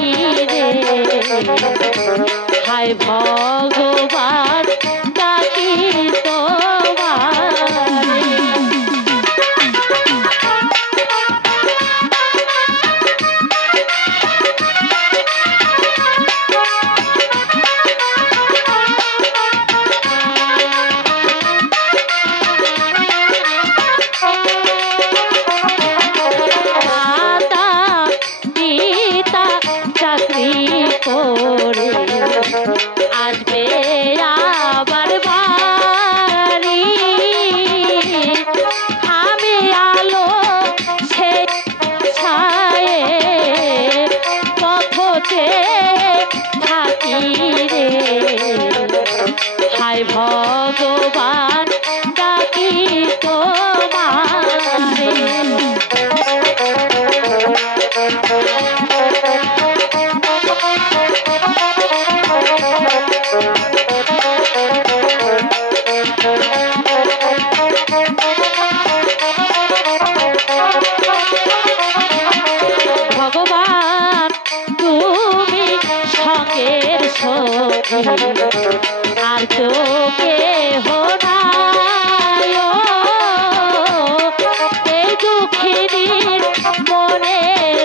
রে হায় ভগবান ভগবান ডাকি তোমারে। ভগবান তুমি সঙ্গের সখী তোকে হোনায় এই দুঃখিনীর মনের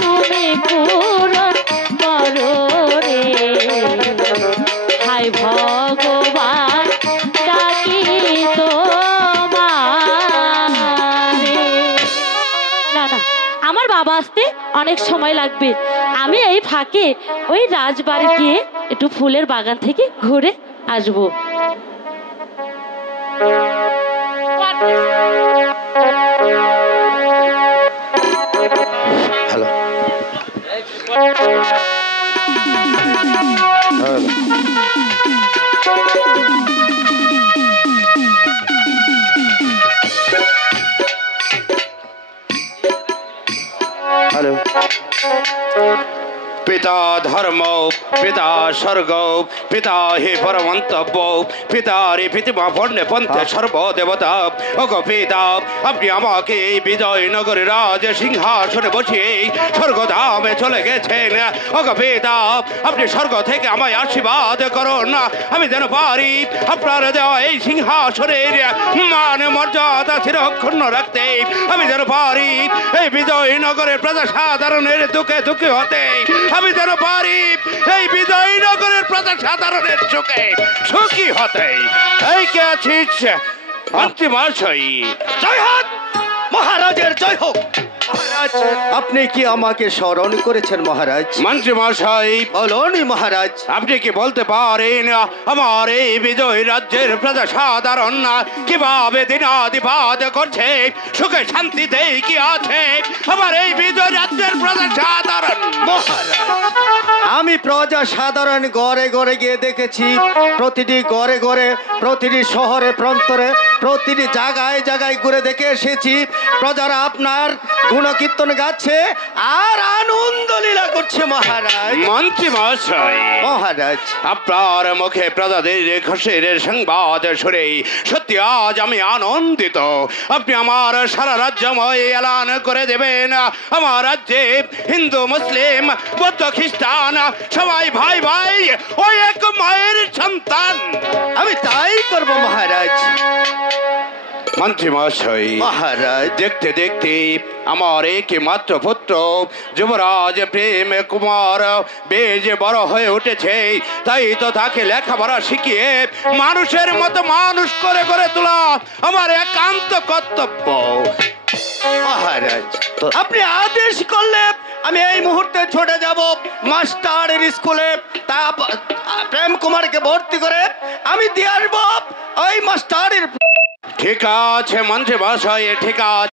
তুমি পূরণ করো রে হাই ভগবান, ডাকি না না, আমার বাবা আসতে অনেক সময় লাগবে। আমি এই ফাঁকে ওই রাজবাড়ি গিয়ে একটু ফুলের বাগান থেকে ঘুরে আসব। হ্যালো। হ্যালো। পিতা ধর্ম, পিতা স্বর্গ, পিতা হে পরমন্তব্য পিতা রে পিতিমা পণ্যে পন্থে সর্বদেবতা। ওগো পিতা, আপনি আমাকে এই বিজয়নগরের রাজ সিংহাসনে বসিয়ে স্বর্গধামে চলে গেছেন। ওগো পিতা, আপনি স্বর্গ থেকে আমায় আশীর্বাদ করুন। আমি যেন পারি আপনার দেওয়া এই সিংহাসনের মান, মর্যাদা চিরক্ষণ রাখতে। আমি যেন পারি এই বিজয়নগরের প্রজা সাধারণের দুঃখে দুঃখী হতে। আমি যেন পারি এই বিজয়নগরের প্রজা সাধারণের সুখে সুখী হতে। এই কে আছিস? মন্ত্রীমশাই জয় হোক, মহারাজের জয় হোক। মহারাজ আপনি কি আমাকে স্মরণ করেছেন মহারাজ? মন্ত্রী মহাশয় বলুন মহারাজ। আপনি কি বলতে পারেন আমার এই বিজয় রাজ্যের প্রজা সাধারণ না কীভাবে দিনাদিবাদ করছে? সুখে শান্তিতে কি আছে? আমার এই বিজয় রাজ্যের প্রজা সাধারণ মহারাজ। আমি প্রজা সাধারণ ঘরে ঘরে গিয়ে দেখেছি। প্রতিটি ঘরে ঘরে প্রতিটি শহরে প্রান্তরে প্রতিটি জায়গায় জায়গায় ঘুরে দেখে এসেছি। প্রজারা আপনার গুণকীর্তন গাচ্ছে আর আনন্দ লীলা করছে মহারাজ। মন্ত্রী মহাশয় মহারাজ। আপনার মুখে প্রজাদের খুশির সংবাদ শুনে সত্যি আজ আমি আনন্দিত। আপনি আমার সারা রাজ্যময় এলান করে দেবেন। আমার রাজ্যে হিন্দু মুসলিম বৌদ্ধ খ্রিস্টান সবাই ভাই ভাই ওই এক মায়ের সন্তান। আমি তাই করব মহারাজ। মন্ত্রী মহাশয় মহারাজ। দেখতে দেখতে আমার একে মাত্র পুত্র যুবরাজ প্রেম কুমার বেজ বড় হয়ে উঠেছে। তাই তো তাকে লেখাপড়া শিখিয়ে মানুষের মতো মানুষ করে করে তোলা আমার একান্ত কর্তব্য। মহারাজ। আপনি আদেশ করলে আমি এই মুহূর্তে ছোটে যাব মাস্টারের স্কুলে। তা প্রেম কুমারকে ভর্তি করে আমি দিয়ে আসব ওই মাস্টারের ঠিক আছে মঞ্চে মহাশয় ঠিক আছে।